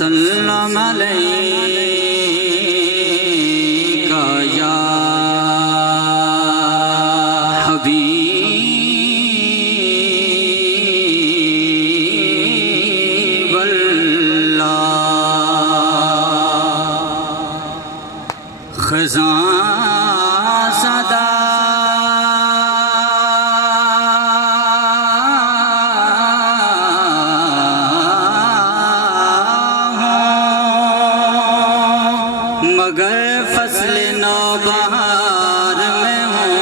وسلم علیک یا حبیب اللہ خزاں صدا مگر فصل نوبہار میں ہوں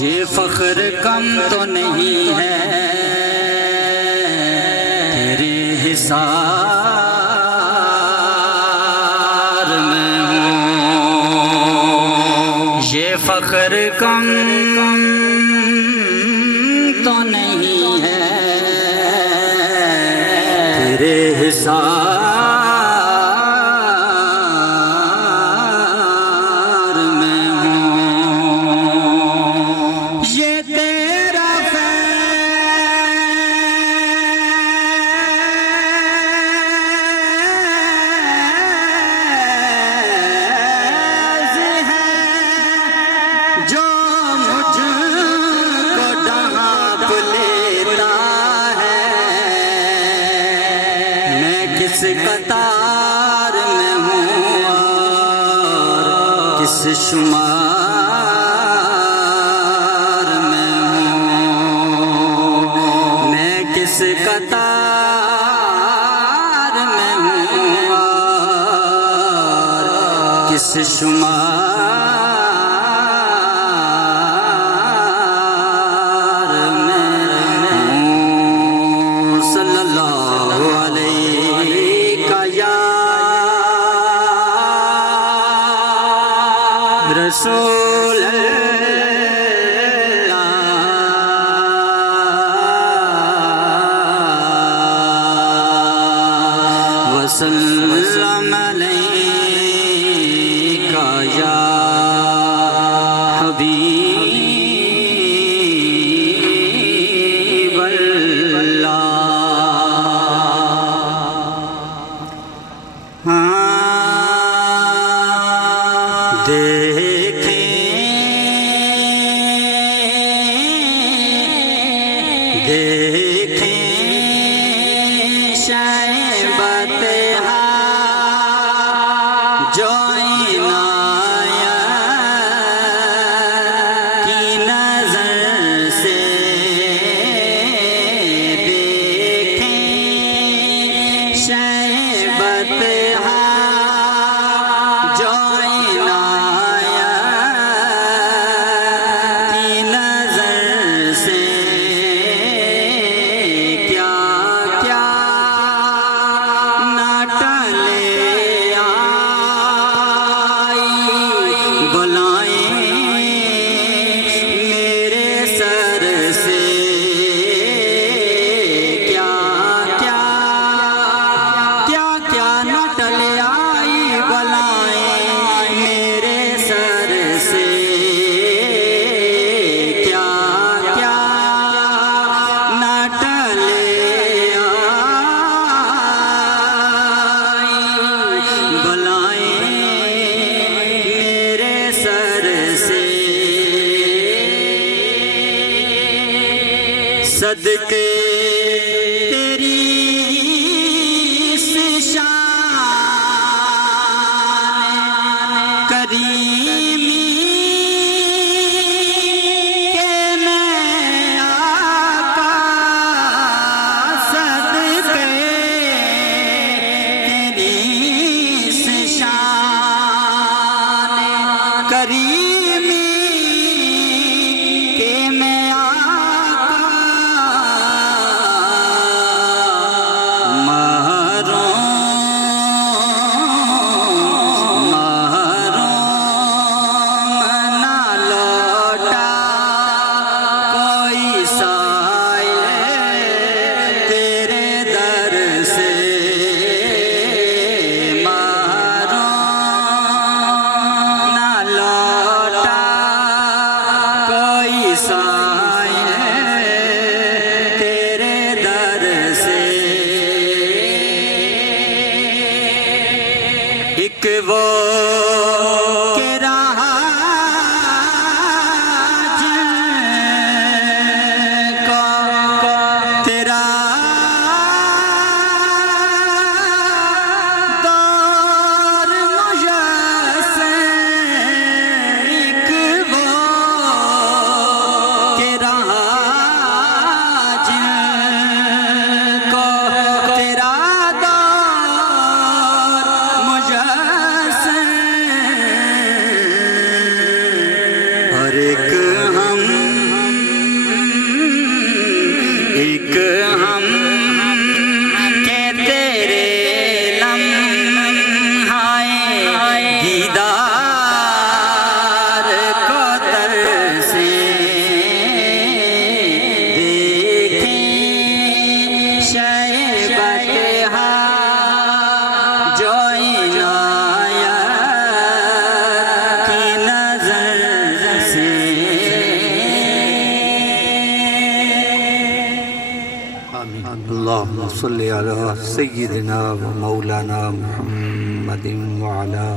یہ فخر کم تو نہیں ہے تیرے حصار میں ہوں یہ فخر کم تو نہیں ہے تیرے حصار کس قطار میں ہوں اور کس شمار میں ہوں میں کس قطار میں ہوں اور کس شمار میں ہوں صلی اللہ علیہ رسول اللہ وسلم علیک یا حبیب اللہ دیکھیں شیبت ہا جو عنایت کی نظر سے دیکھیں شیبت ہا جو عنایت کی نظر سے صدقے تیری اس شان کریمی کہ میں آقا صدقے تیری اس شان کریمی کہ میں ایک وہ کہ رہا جن کو تیرا دور میسر، ایک وہ کہ رہا جن کو تیرا دور میسر، اور ایک ہم کہ تیرے لمحۂ دیدار کو ترسے، دیکھیں شیبت ہا جو عنایت کی نظر سے۔ اللهم صل على سيدنا ومولانا محمد وعلى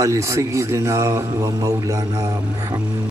آل سيدنا ومولانا محمد